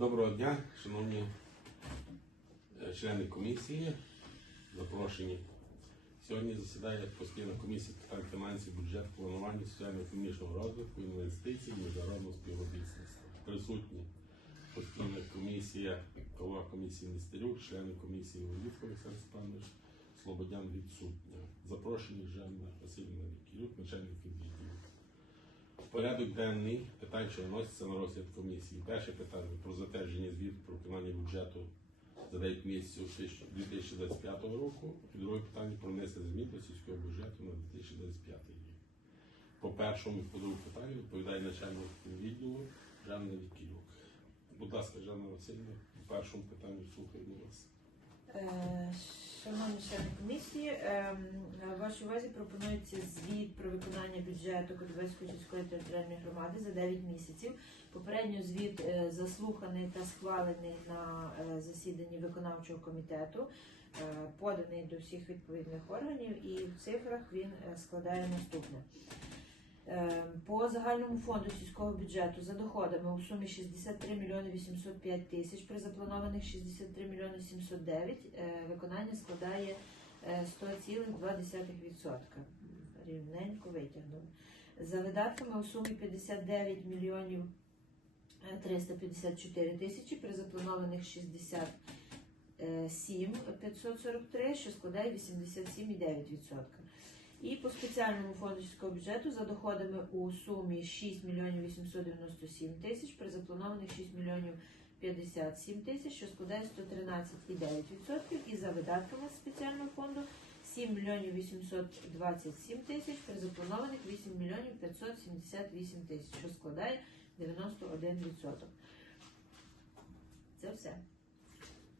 Доброго дня, шановні е, члени комісії, запрошені. Сьогодні засідає постійна комісія питань фінансів, бюджету, планування, соціально-економічного розвитку, інвестицій, міжнародного співробітництва. Присутні постійна комісія, голова комісії Нестерюк, члени комісії Володівського Олександр Степанович, Слободян відсутня. Запрошені Жанна Васильівна Вікірюк, начальник відділу. Порядок денний питань, що виносяться на розгляд комісії. Перше питання про затвердження звіту про виконання бюджету за 9 місяців 2025 року. І друге питання про внесення змін до сільського бюджету на 2025 рік. По першому і по другому питанню відповідає начальник відділу Жанна Вікілюк. Будь ласка, Жанна Васильівна, по першому питанню слухаємо вас. Е, Шановні члени комісії, ем, вашій увазі пропонується звіт про виконання бюджету Котовецької сільської територіальної громади за 9 місяців. Попередньо звіт е, заслуханий та схвалений на е, засіданні виконавчого комітету, е, поданий до всіх відповідних органів, і в цифрах він е, складає наступне. Е, По загальному фонду сільського бюджету за доходами у сумі 63 мільйони 805 тисяч, при запланованих 63 мільйони 709, е, виконання складає е, 100,2%. Рівненько витягнули. За видатками у сумі 59 мільйонів е, 354 тисячі, при запланованих 67 543, що складає 87,9%. І по спеціальному фонду сільського бюджету за доходами у сумі 6 мільйонів 897 тисяч, при запланованих 6 мільйонів 57 тисяч, що складає 113,9%. І за видатками спеціального фонду 7 мільйонів 827 тисяч, при запланованих 8 мільйонів 578 тисяч, що складає 91%. Це все.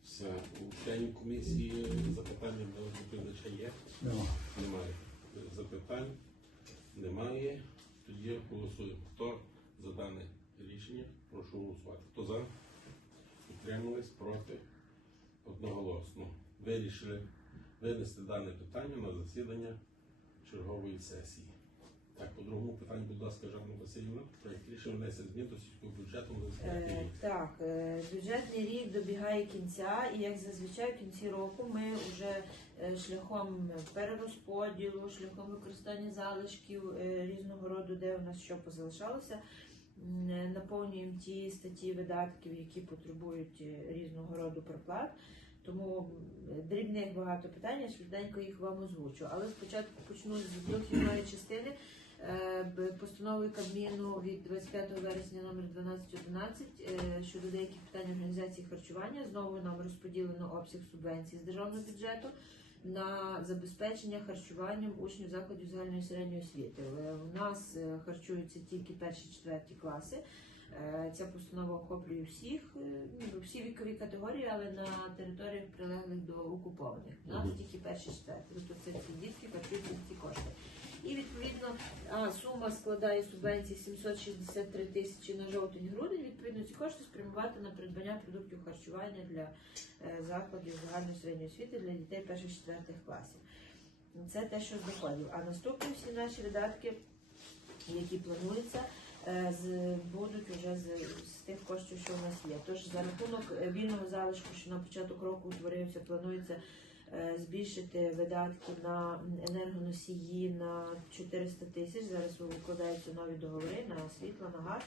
Все. У членів комісії запитання до доповідача є? Немає. Запитань немає. Тоді голосуємо. Хто за дане рішення? Прошу голосувати. Хто за? Підтримались проти? Одноголосно. Вирішили винести дане питання на засідання чергової сесії. Так, по другому питанню, будь ласка, Жанна Васильівна, проєкт рішення внесе змін до сільського бюджету Е. Так, е, бюджетний рік добігає кінця, і як зазвичай в кінці року ми вже е, шляхом перерозподілу, шляхом використання залишків е, різного роду, де у нас що позалишалося, е, наповнюємо ті статті видатків, які потребують е, різного роду проплат. Тому дрібних багато питань, я швиденько їх вам озвучу. Але спочатку почну з дохідної частини. Е, постановою Кабміну від 25 вересня номер 1211 е, щодо деяких питань організації харчування. Знову нам розподілено обсяг субвенцій з державного бюджету на забезпечення харчуванням учнів закладів загальної середньої освіти. Е, У нас харчуються тільки перші четверті класи. Ця постанова охоплює всіх, ну, всі вікові категорії, але на територіях прилеглих до окупованих. У нас тільки перші четверті. Тобто це ці дітки харчуються ці кошти. І відповідно сума складає субвенції 763 тисячі на жовтень-грудень. Відповідно, ці кошти спрямувати на придбання продуктів харчування для е, закладів загальної середньої освіти для дітей перших четвертих класів. Це те, що з доходів. А наступні всі наші видатки, які плануються, е, з, будуть вже з, з тих коштів, що у нас є. Тож за рахунок е, вільного залишку, що на початок року утворився, планується збільшити видатки на енергоносії на 400 тисяч. Зараз викладаються нові договори на світло, на газ.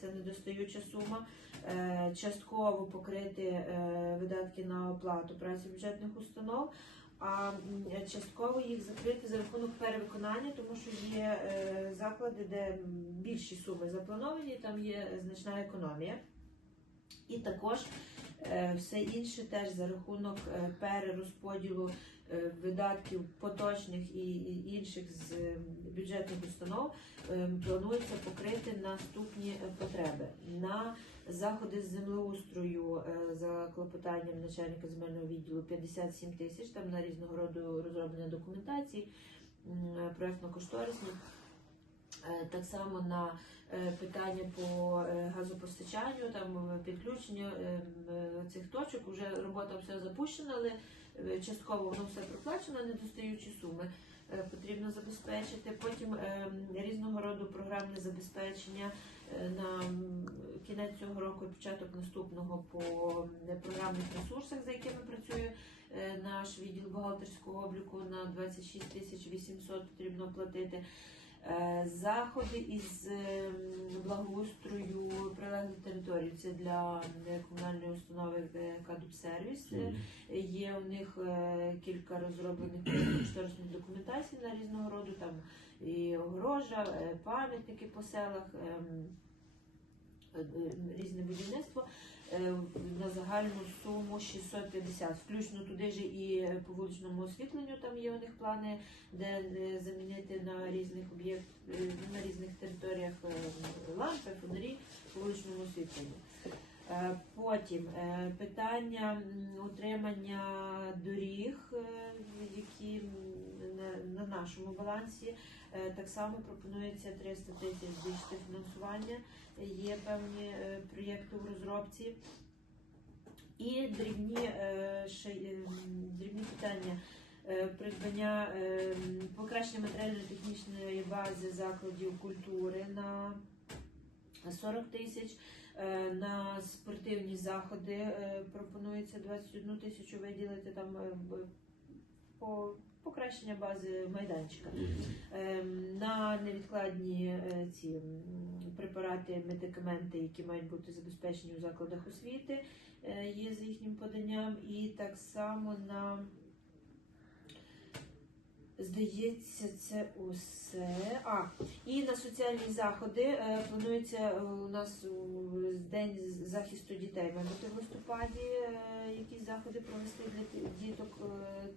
Це недостаюча сума. Е, Частково покрити е, видатки на оплату праці бюджетних установ. А частково їх закрити за рахунок перевиконання, тому що є е, заклади, де більші суми заплановані, там є значна економія. І також е, все інше теж за рахунок е, перерозподілу е, видатків поточних і, інших з е, бюджетних установ е, планується покрити наступні е, потреби на заходи з землеустрою е, за клопотанням начальника земельного відділу 57 тисяч там на різного роду розроблення документації. Е, Так само на е, питання по е, газопостачанню, там е, підключенню е, е, цих точок. Вже робота все запущена, але е, частково воно все проплачено, недостаючі суми. е, потрібно забезпечити. Потім е, різного роду програмне забезпечення е, на кінець цього року і початок наступного по е, програмних ресурсах, за якими працює е, наш відділ бухгалтерського обліку на 26 тисяч 800 потрібно платити. Е, Заходи із е, благоустрою прилеглих територій це для комунальної установи Кадубсервіс. Е, Є у них кілька розроблених кошторисних документацій на різного роду, там і огорожа, пам'ятники по селах, ем, різне будівництво на загальну суму 650. Включно туди ж і по вуличному освітленню там є у них плани, де замінити на різних об'єкт е, на різних територіях е, лампи, фонарі по вуличному. Е, Потім е, питання утримання доріг, е, які на, на нашому балансі. Так само пропонується 300 тисяч збільшити фінансування. Є певні проєкти в розробці. І дрібні, дрібні питання. Придбання покращення матеріально-технічної бази закладів культури на 40 тисяч. Е, На спортивні заходи е, пропонується 21 тисячу виділити там е, по покращення бази майданчика. Ем, На невідкладні ці препарати, медикаменти, які мають бути забезпечені у закладах освіти, є за їхнім поданням, і так само на Здається, це усе. А, і на соціальні заходи е, планується е, у нас День захисту дітей. Має бути в листопаді е, якісь заходи провести для діток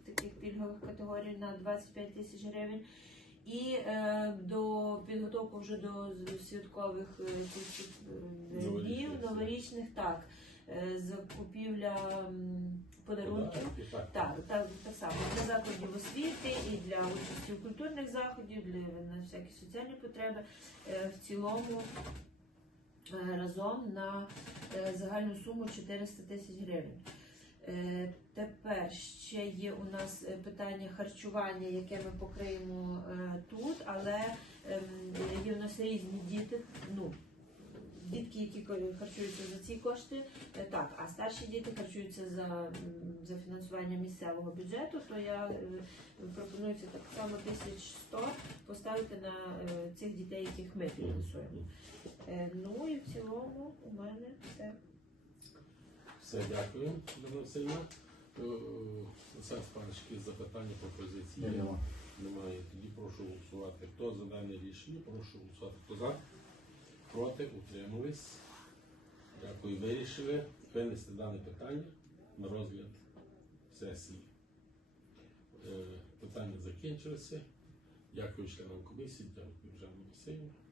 таких пільгових категорій на 25 тисяч гривень. І до підготовку вже до святкових днів, Новорічних. новорічних, так. Е, закупівля подарунків. Так. Так, так, так само для закладів освіти і для участі в культурних заходів, для на всякі соціальні потреби. Е, В цілому е, разом на загальну суму 400 тисяч гривень. Тепер ще є у нас питання харчування, яке ми покриємо тут, але ем, є у нас різні діти. Ну, Дітки, які харчуються за ці кошти, Е, Так, а старші діти харчуються за, за фінансування місцевого бюджету, то я е, пропонується так само 1100 поставити на е, цих дітей, яких ми фінансуємо. Ну і в цілому у мене все. Все, дякую. Е, Це спарочки запитання пропозиції. Нема. Немає. Тоді прошу голосувати. Хто за дане рішення? Прошу голосувати. Хто за? Проти? Утримались. Дякую. Вирішили винести дане питання на розгляд сесії. Е, Питання закінчилося. Дякую членам комісії, дякую Жанну Васильівні.